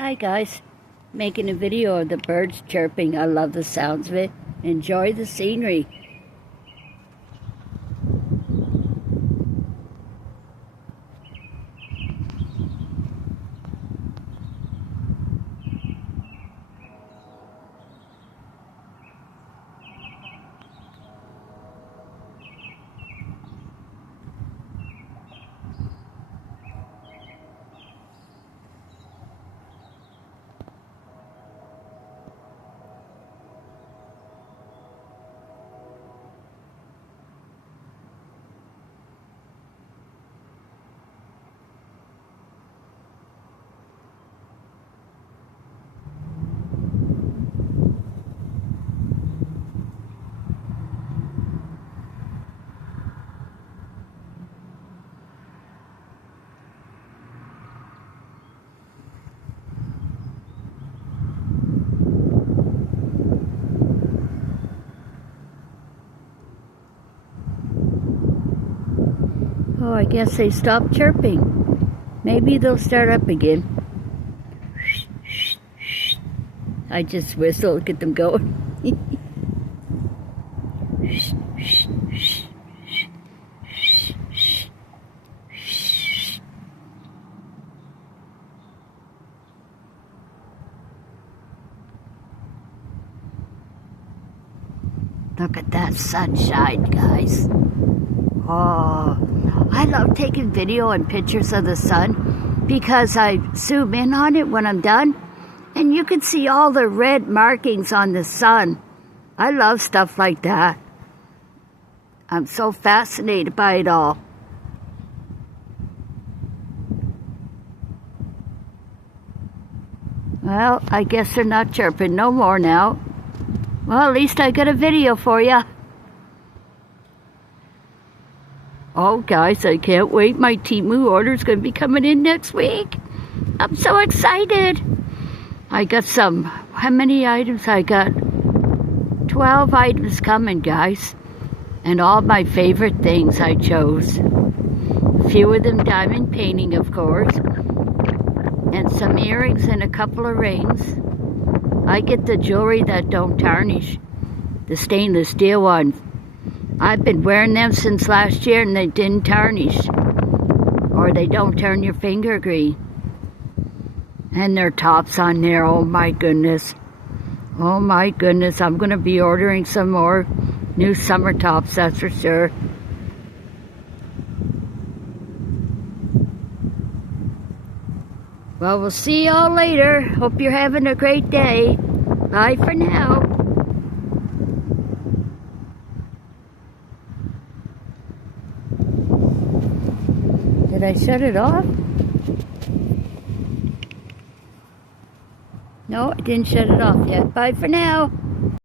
Hi guys, making a video of the birds chirping. I love the sounds of it. Enjoy the scenery. Oh, I guess they stopped chirping. Maybe they'll start up again. I just whistle, get them going. Look at that sunshine, guys. Oh, I love taking video and pictures of the sun because I zoom in on it when I'm done and you can see all the red markings on the sun. I love stuff like that. I'm so fascinated by it all. Well, I guess they're not chirping no more now. Well, at least I got a video for you. Oh, guys, I can't wait. My Temu order's going to be coming in next week. I'm so excited. I got how many items? I got 12 items coming, guys. And all my favorite things I chose. A few of them diamond painting, of course. And some earrings and a couple of rings. I get the jewelry that don't tarnish. The stainless steel ones. I've been wearing them since last year and they didn't tarnish. Or they don't turn your finger green. And their tops on there, oh my goodness. Oh my goodness, I'm going to be ordering some more new summer tops, that's for sure. Well, we'll see y'all later. Hope you're having a great day. Bye for now. Did I shut it off? No, I didn't shut it off yet. Bye for now.